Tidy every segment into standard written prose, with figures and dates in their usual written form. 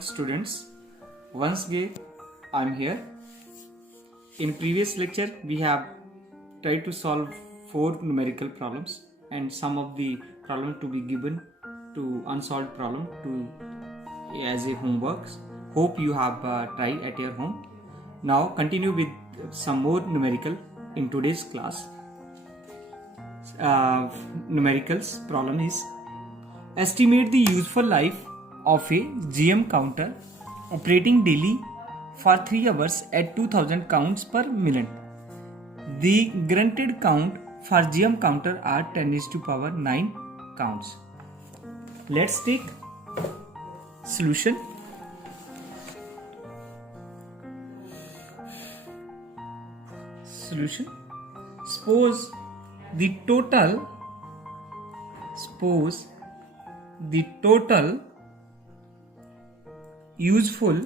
Students, once again I'm here. In previous lecture we have tried to solve 4 numerical problems and some of the problem to be given to unsolved problem to as a homework. Hope you have tried at your home. Now continue with some more numerical in today's class. Numericals problem is estimate the useful life of a GM counter operating daily for 3 hours at 2000 counts per minute. The granted count for GM counter are 10 is to power 9 counts. Let's take solution. Suppose the total useful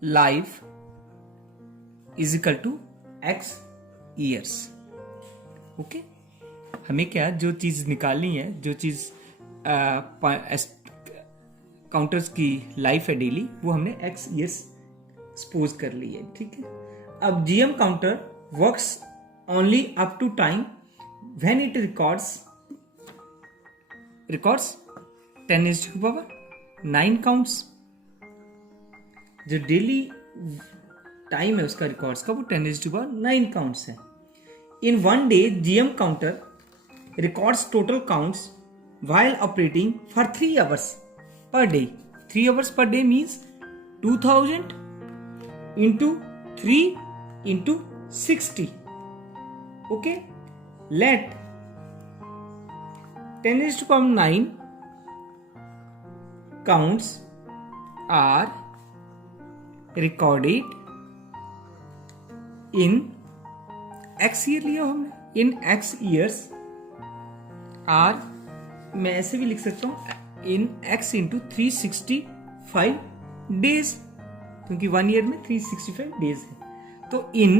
life is equal to x years. Okay हमें क्या जो चीज निकालनी है, जो चीज counters की life है डेली, वो हमने x years सपोज कर ली है. ठीक है. अब GM counter works only up to time when it records 10 is to power 9 counts. जो डेली टाइम है उसका रिकॉर्ड्स का, वो 10 is to power 9 काउंट्स है. In one day GM counter records total counts while operating for 3 hours per day. 3 hours per day means 2000 into 3 into 60. Okay, let 10 is to power 9 counts are recorded in x year लिया हमने. in x years are, मैं ऐसे भी लिख सकता हूं, in x into 365 days, क्योंकि 1 year में 365 डेज है. तो इन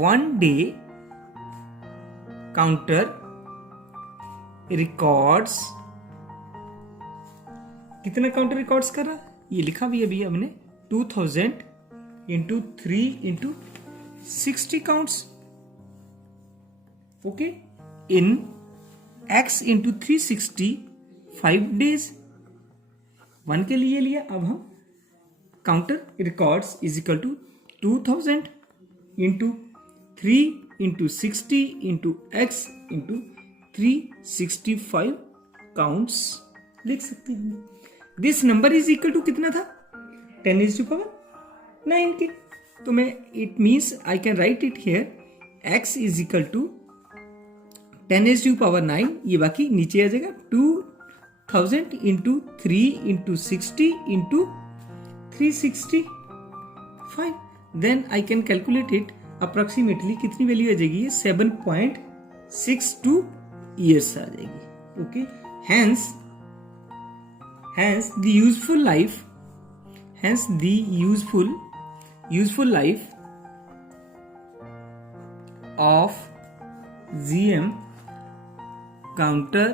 1 डे काउंटर रिकॉर्ड्स, कितना काउंटर रिकॉर्ड्स कर रहा, ये लिखा भी अभी हमने, 2000 into 3 into 60 counts. Okay, in x into 365 days. 1 के लिए लिया. अब हम counter records is equal to 2000 into 3 into 60 into x into 365 counts लिख सकते हैं. This number is equal to कितना था, 10 इज टू पावर 9 के. तो मैं, it means I can write it here, x is equal to 10 is to power 9, ये बाकी नीचे आ जाएगा, 2000 into 3 into 60 into 365. Then I can calculate it. Approximately कितनी वैल्यू आ जाएगी, 7.62 ईयर्स आ जाएगी. Okay, hence the useful life of GM counter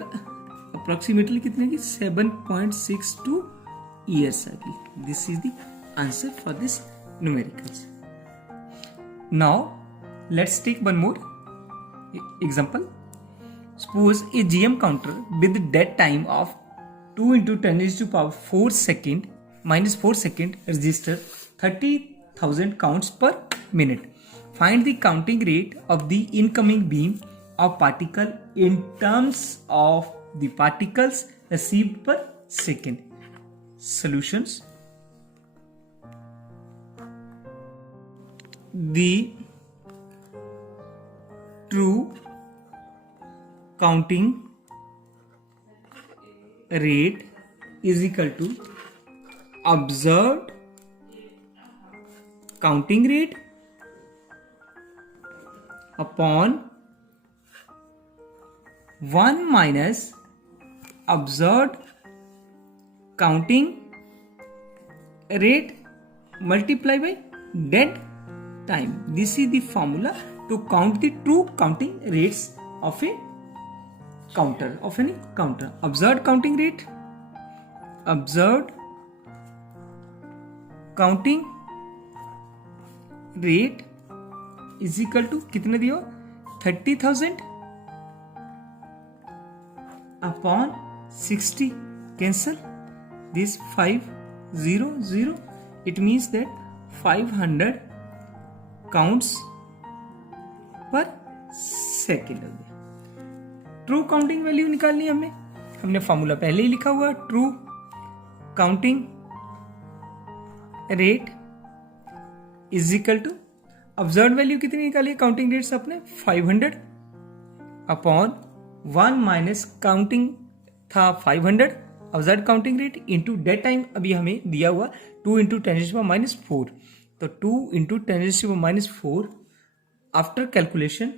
approximately कितने की, 7.62 years आ गई. This is the answer for this numericals. Now let's take one more example. Suppose a GM counter with dead time of 2 into 10 is to power 4 second minus 4 second register 30,000 counts per minute. Find the counting rate of the incoming beam of particle in terms of the particles received per second. Solutions. The true counting rate is equal to observed counting rate upon 1 minus observed counting rate multiplied by dead time. This is the formula to count the true counting rates of a counter, of any counter. Observed counting rate, observed counting rate is equal to कितने दियो 30,000 upon 60. Cancel this 500. It means that 500 counts per second हो गया. True counting value निकालनी है हमने formula पहले ही लिखा हुआ. True counting rate is equal to observe value कितनी निकाली है काउंटिंग रेट से अपने 500 अपॉन 1 माइनस काउंटिंग था 500 observe counting rate into dead time अभी हमें दिया हुआ 2 इंटू 10⁻⁻⁴. तो 2 into 10⁻⁻⁴ after calculation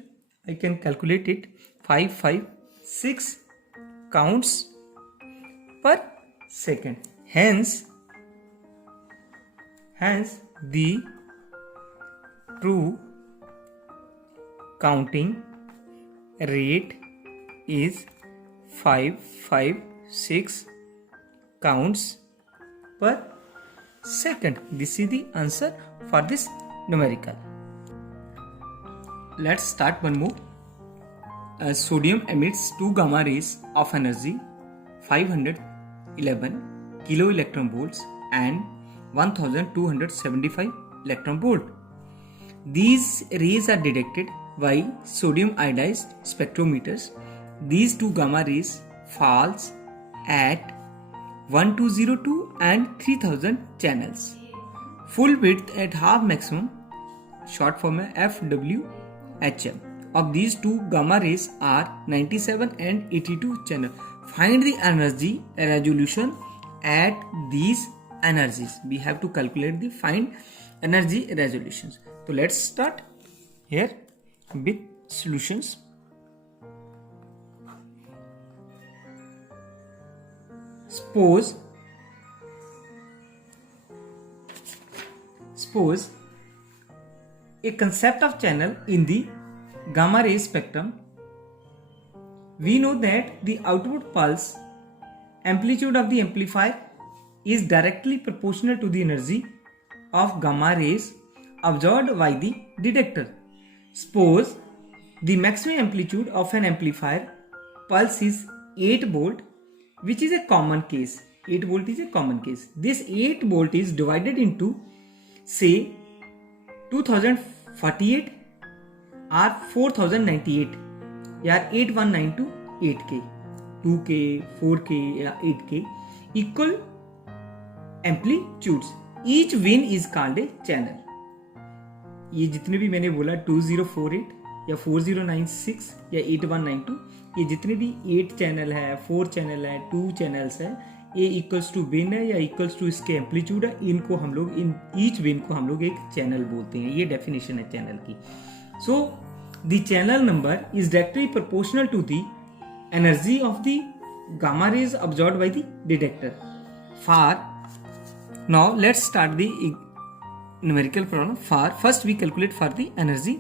I can calculate it 556 counts per second. Hence the true counting rate is 556 counts per second. This is the answer for this numerical. Let's start one more. Sodium emits 2 gamma rays of energy 511 kilo electron volts and 1275 electron volt. These rays are detected by sodium iodized spectrometers. These 2 gamma rays falls at 1202 and 3000 channels. Full width at half maximum, short form है FWHM. Of these 2 gamma rays are 97 and 82 channel. Find the energy resolution at these energies. We have to calculate the find energy resolutions. So let's start here with solutions. Suppose a concept of channel in the gamma ray spectrum. We know that the output pulse amplitude of the amplifier is directly proportional to the energy of gamma rays absorbed by the detector. Suppose the maximum amplitude of an amplifier pulse is 8 volt, which is a common case. 8 volt is a common case. This 8 volt is divided into, say, 2048 or 4098 या 8192 8K 2K 4K या 8K equal amplitudes. Each win is called a channel. ये जितने भी मैंने बोला 2048 या 4096 या 8192 ये जितने भी 8 चैनल है 4 चैनल है 2 चैनल्स है ए इक्वल्स टू विन है या इक्वल्स टू इसके एम्पलीट्यूड है. इनको हम लोग इन ईच विन को हम लोग एक चैनल बोलते हैं. ये डेफिनेशन है चैनल की. So the channel number is directly proportional to the energy of the gamma rays absorbed by the detector. For now let's start the numerical problem. For first we calculate for the energy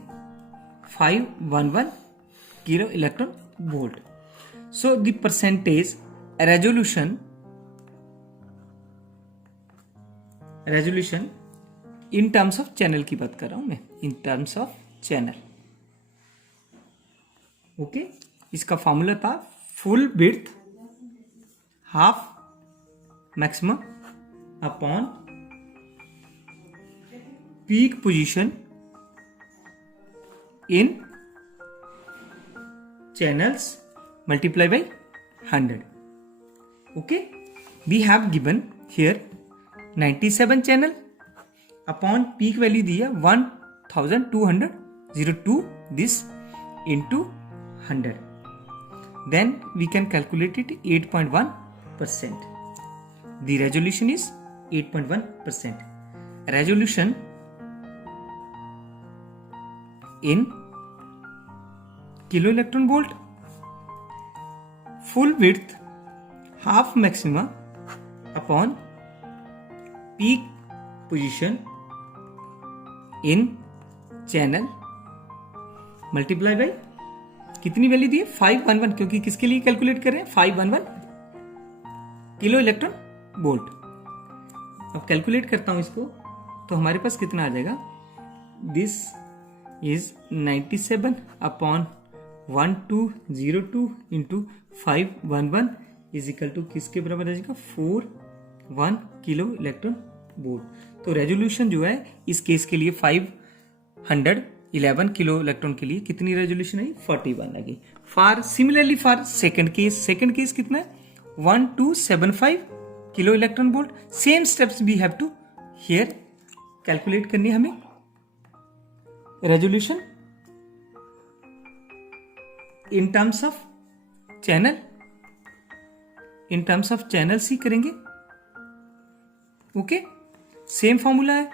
511 kilo electron volt. So the percentage resolution in terms of channel की बात कर रहा हूं मैं. In terms of channel. Okay इसका formula था full width half maximum upon peak position in channels multiply by 100. Okay, we have given here 97 channel upon peak value दिया 1202 this into 100. Then we can calculate it 8.1%. The resolution is 8.1%. Resolution in kilo electron volt. Full width half maxima upon peak position in channel multiply by कितनी value दी है 511, क्योंकि किसके लिए calculate कर रहे हैं 511 kilo electron volt. अब calculate करता हूं इसको तो हमारे पास कितना आ जाएगा, this is 97 upon 1202 into 511 is equal to किसके बराबर आ जाएगा 41 किलो इलेक्ट्रॉन वोल्ट। तो रेजोल्यूशन जो है इस केस के लिए 511 किलो इलेक्ट्रॉन के लिए कितनी रेजोल्यूशन आई 41 आ गई। For similarly for second case कितना है 1275 kilo electron volt. Same steps we have to here calculate करनी है हमें resolution in terms of channel see करेंगे। ओके, सेम फॉर्मूला है,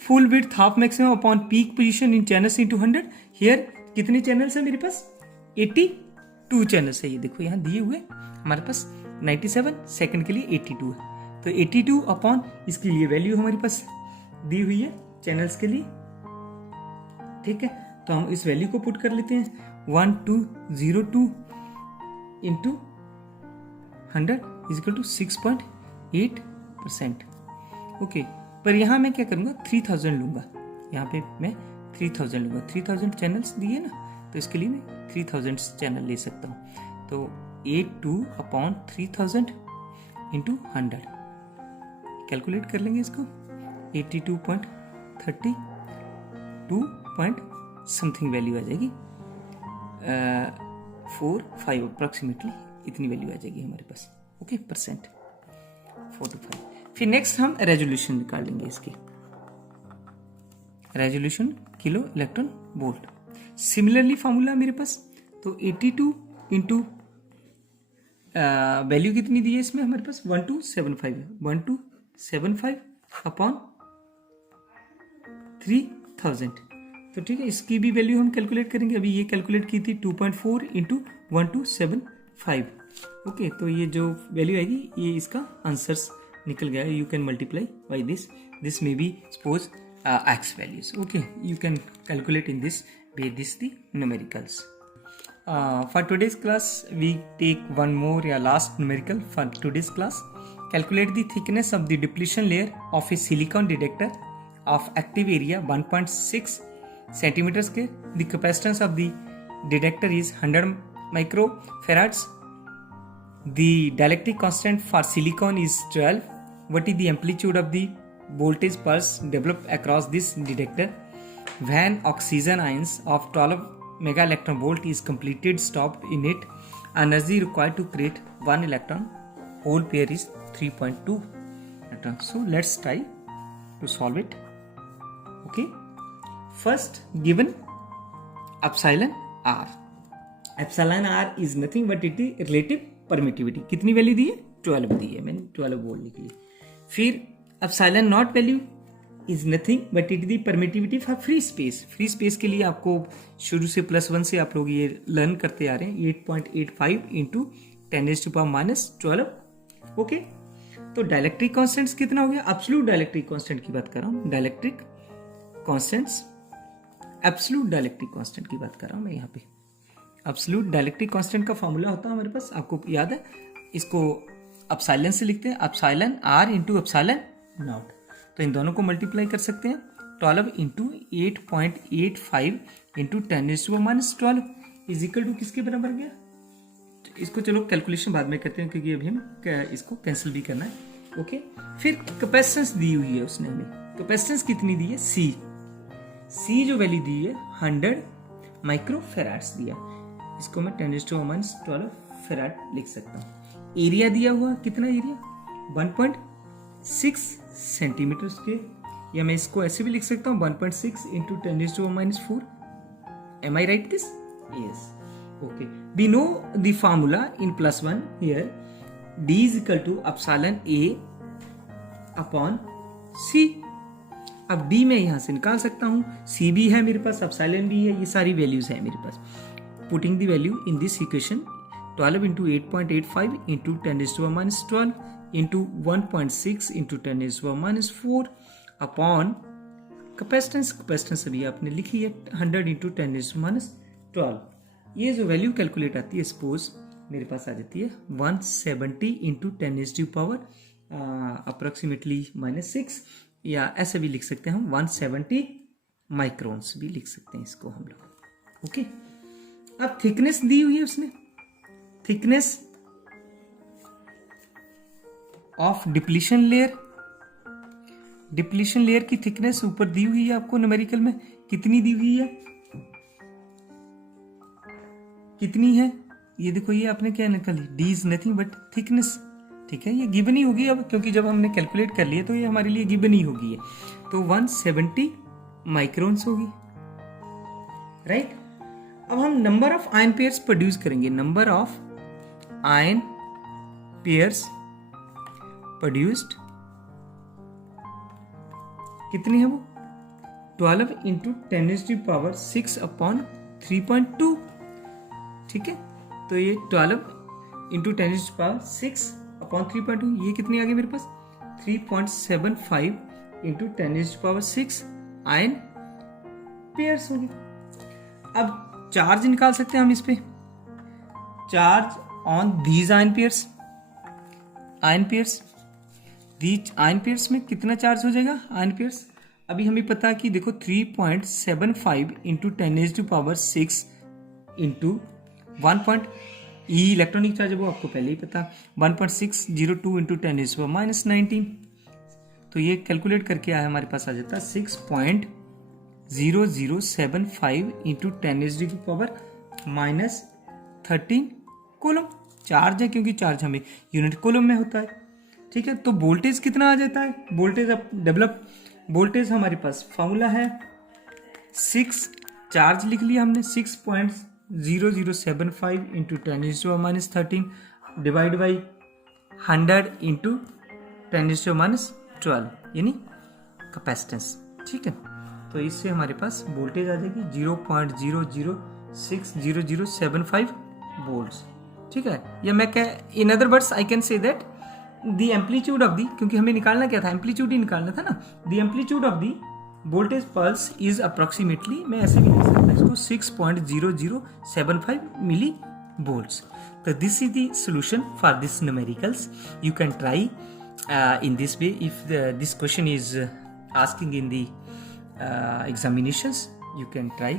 full width half maximum upon peak position in channels into 100। Here कितने channels है मेरे पास 82 channels है। ये देखो यहां दिए हुए हमारे पास 97, सेकंड के लिए 82 है, तो 82 अपॉन इसके लिए वैल्यू हमारे पास दी हुई है चैनल्स के लिए। ठीक है, तो हम इस वैल्यू को पुट कर लेते हैं 1202 into 100 is equal to 6.8%। Okay, पर यहां मैं क्या करूंगा 3000 लूंगा, यहाँ पे मैं 3000 लूंगा। 3000 चैनल्स दिए ना, तो इसके लिए मैं 3000 चैनल ले सकता हूं। तो 82 अपॉन 3000 इंटू 100 कैलकुलेट कर लेंगे इसको 82.32 पॉइंट समथिंग वैल्यू आ जाएगी, 45 अप्रोक्सीमेटली इतनी वैल्यू आ जाएगी हमारे पास। Okay, percent 45। फिर नेक्स्ट हम रेजोल्यूशन निकाल लेंगे इसकी, resolution kilo electron volt. Similarly formula मेरे पास, तो 82 इंटू वैल्यू कितनी दी है इसमें हमारे पास 1275 है, 1275 अपॉन 3000। तो ठीक है, इसकी भी वैल्यू हम कैलकुलेट करेंगे। अभी ये कैलकुलेट की थी 2.4 इंटू 1275। ओके, तो ये जो वैल्यू आएगी ये इसका आंसर्स निकल गया। You can multiply by this may be suppose x values. Okay, you can calculate in this way this the numericals. For today's class, we take one more last numerical for today's class. Calculate the thickness of the depletion layer of a silicon detector of active area 1.6 centimeters square. The capacitance of the detector is 100 microfarads. The dielectric constant for silicon is 12. What is the amplitude of the voltage pulse developed across this detector? When oxygen ions of 12 mega electron volt is completed stopped in it, energy required to create one electron whole pair is 3.2 electron. So let's try to solve it. Okay, first given epsilon r. Epsilon r is nothing but it is relative permittivity. कितनी value दी है 12 दी है, मैंने 12 volt निकली। फिर epsilon not value is nothing but it the permittivity for free space. Free space के लिए आपको शुरू से +1 से आप लोग ये लर्न करते आ रहे हैं 8.85 इंटू 10⁻⁻12। ओके, तो डायलेक्ट्रिक कॉन्स्टेंट्स कितना हो गया, एब्सोल्यूट डायलेक्ट्रिक कांस्टेंट की बात कर रहा हूं, dielectric constants, absolute dielectric constant की बात कर रहा हूं मैं यहाँ पे। एब्सोल्यूट डायलेक्ट्रिक कांस्टेंट का फॉर्मूला होता है हमारे पास, आपको याद है, इसको एप्सिलॉन से लिखते हैं, epsilon r into epsilon naught. तो इन दोनों को मल्टीप्लाई कर सकते हैं 12 into 8.85 into 10⁻12 is equal to किसके बराबर गया। तो इसको चलो कैलकुलेशन बाद में करते हैं क्योंकि अभी हम इसको कैंसिल भी करना है। ओके, फिर कैपेसिटेंस दी हुई है उसने हमें, कैपेसिटेंस कितनी दी है सी जो वैल्यू दी है 100 माइक्रोफेराड्स दिया, इसको मैं 10⁻12 फेराड लिख सकता हूँ। एरिया दिया हुआ कितना, एरिया 1.6 सेंटीमीटर स्क्वायर, या मैं इसको ऐसे भी लिख सकता हूँ 1.6 into 10⁻⁴। Am I right this? Yes. Okay, we know the formula in +1 here, d is equal to epsilon a upon c। अब d मैं यहां से निकाल सकता हूं, c भी है मेरे पास, एप्सिलॉन भी है, ये सारी वैल्यूज है मेरे पास। Putting the value in this equation 12 into 8.85 into 10⁻12 into 1.6 into 10⁻4 upon capacitance अभी आपने लिखी है 100 इंटू 10⁻12। ये जो वैल्यू कैलकुलेट आती है, सपोज मेरे पास आ जाती है 170 इंटू 10⁻⁴ अप्रोक्सीमेटली -6, या ऐसे भी लिख सकते हैं हम 170 माइक्रोन्स भी लिख सकते हैं इसको हम लोग। ओके, अब थिकनेस दी हुई है उसने, thickness of depletion layer, depletion layer की थिकनेस ऊपर दी हुई है आपको न्यूमेरिकल में, कितनी दी हुई है, कितनी है, ये देखो, ये आपने क्या निकाली, D is nothing but thickness, ठीक है, ये गिवन ही होगी अब, क्योंकि जब हमने कैलकुलेट कर लिया तो ये हमारे लिए गिवन ही होगी है, तो 170 माइक्रोन्स होगी, राइट। अब हम number of ion pairs produce करेंगे, number of ion pairs produced कितनी है वो, 12 इंटू 10⁻⁶ अपॉन 3.2, ठीक है, तो ये 12 इंटू 10⁻⁶ अपॉन 3.2, ये कितनी आ गई मेरे पास, 3.75 इंटू 10⁻⁶ आयन पेयर्स होगी। अब चार्ज निकाल सकते हैं हम इस पे, charge on these ion pairs, ion pairs, these ion pairs में कितना चार्ज हो जाएगा आयन पेयर्स, अभी हमें पता है कि देखो 3.75 इंटू 10⁻⁶ इंटू 1. ई इलेक्ट्रॉनिक चार्ज है वो आपको पहले ही पता, 1.602 इंटू 10⁻⁻19, तो ये कैलकुलेट करके आया हमारे पास आ जाता है 6.0075 इंटू 10⁻⁻13 कूलम चार्ज है, क्योंकि चार्ज हमें यूनिट कूलम में होता है, ठीक है। तो वोल्टेज कितना आ जाता है, वोल्टेज अब डेवलप, वोल्टेज हमारे पास फॉर्मूला है 6, चार्ज लिख लिया हमने 6.0075 इंटू 10⁻⁻13 डिवाइड बाई 100 इंटू 10⁻⁻12 यानी कैपेसिटेंस, ठीक है। तो इससे हमारे पास वोल्टेज आ जाएगी 0.00600075 वोल्ट्स, ठीक है। या मैं in other words I can say that the amplitude of the, क्योंकि हमें निकालना क्या था, एम्पलीट्यूड ही निकालना था ना, the amplitude of the voltage pulse is approximately, मैं ऐसे भी लिख सकता हूँ इसको 6.0075 मिली वोल्ट्स। तो this is the solution for this numericals, you can try in this way if this question is asking in the examinations, you can try,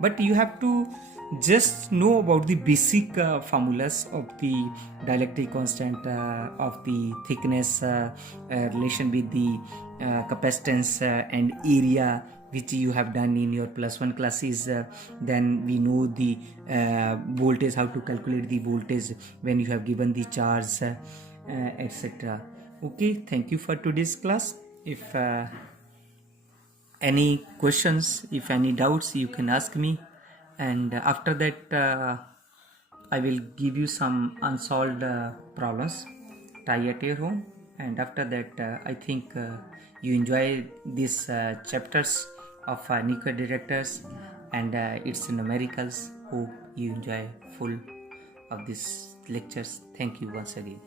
but you have to just know about the basic formulas of the dielectric constant, of the thickness, relation with the capacitance and area, which you have done in your +1 classes. Then we know the voltage, how to calculate the voltage when you have given the charge, etc. Okay, thank you for today's class. If any questions, if any doubts, you can ask me, and after that I will give you some unsolved problems, try at your home, and after that I think you enjoy these chapters of nuclear detectors and its numericals. Hope you enjoy full of these lectures. Thank you once again.